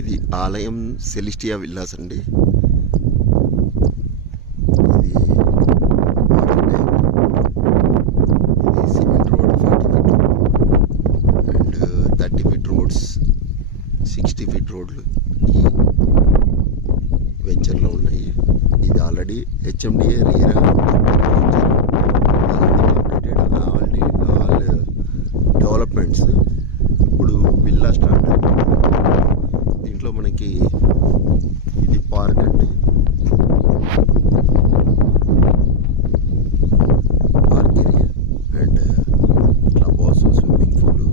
ఇది ఆలయం సెలిస్టియా విల్లాస్ అండి. ఇది వాటర్ ట్యాంక్, ఇది cement road 40 feet and 30 feet roads, 60 feet రోడ్లు ఈ వెంచర్లో ఉన్నాయి. ఇది already HMDA RERA already all developments. ఇప్పుడు విల్లా స్టార్ట్. దీంట్లో మనకి ఇది పార్క్ అండి, park area and club house, swimming pool,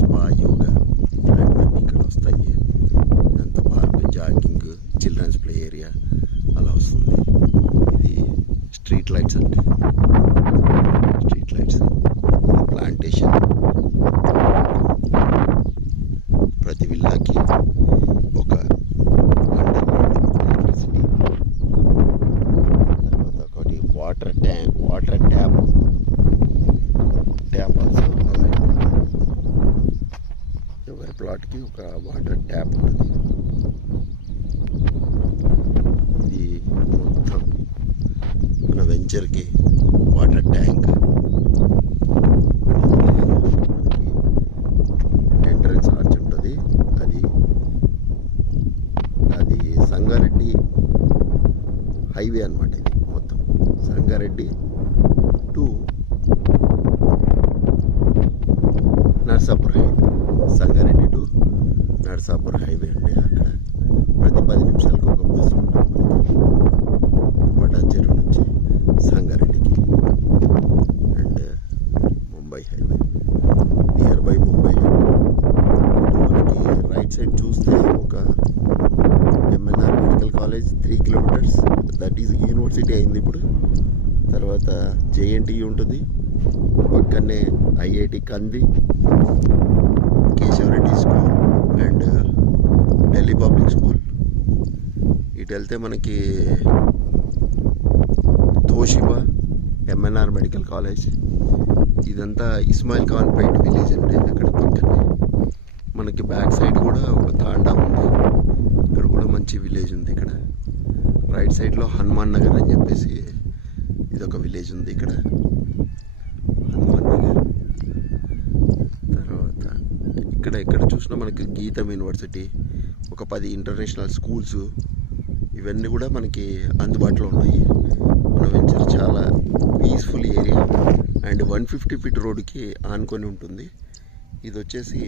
spa, yoga ఇలాంటివన్నీ ఇక్కడ వస్తాయి. ఇదంతా park, jogging, children's play area అలా వస్తుంది. ఇది స్ట్రీట్ లైట్స్ అండి, స్ట్రీట్ లైట్స్. ఇది ప్లాంటేషన్. ప్రతి విల్లాకి ఒక అండర్గ్రౌండ్ ఎలక్ట్రిసిటీ, తర్వాత ఒకటి వాటర్ ట్యాప్ ఆల్సో. ఎవరి ప్లాట్కి ఒక వాటర్ ట్యాప్ ఉంటుంది. ఇది మొత్తం మన వెంచర్కి వాటర్ ట్యాంక్. ఎంట్రన్స్ ఆర్చ్ ఉంటుంది. అది సంగారెడ్డి హైవే అనమాట. ఇది మొత్తం Sangareddy to Narsapur highway, Sangareddy to Narsapur highway అండి. అక్కడ ప్రతి 10 నిమిషాలకు ఒక బస్సు ఉంటుంది పటాన్చెరు నుంచి సంగారెడ్డికి. And Mumbai highway, nearby Mumbai highway. మనకి రైట్ సైడ్ చూస్తే ఒక MNR medical college 3 kilometres, that is university అయింది ఇప్పుడు. తర్వాత జేఎన్టీయూ ఉంటుంది, పక్కనే IIT Kandi, Keshavareddy school and Delhi public school. ఇటు వెళ్తే మనకి తోషిబా, ఎంఎన్ఆర్ మెడికల్ కాలేజ్. ఇదంతా ఇస్మాయిల్ ఖాన్ పేట్ విలేజ్ అండి. అక్కడ పక్కనే మనకి బ్యాక్ సైడ్ కూడా ఒక తాండా ఉంది. ఇక్కడ కూడా మంచి విలేజ్ ఉంది. ఇక్కడ రైట్ సైడ్లో హనుమాన్ నగర్ అని చెప్పేసి ఇదొక విలేజ్ ఉంది. ఇక్కడ హనుమాన్ నగర్. తర్వాత ఇక్కడ చూసినా మనకి గీతం యూనివర్సిటీ, ఒక 10 ఇంటర్నేషనల్ స్కూల్స్, ఇవన్నీ కూడా మనకి అందుబాటులో ఉన్నాయి. మన వెంచర్ చాలా పీస్ఫుల్ ఏరియా అండ్ 150 ఫీట్ రోడ్డుకి ఆనుకొని ఉంటుంది. ఇది వచ్చేసి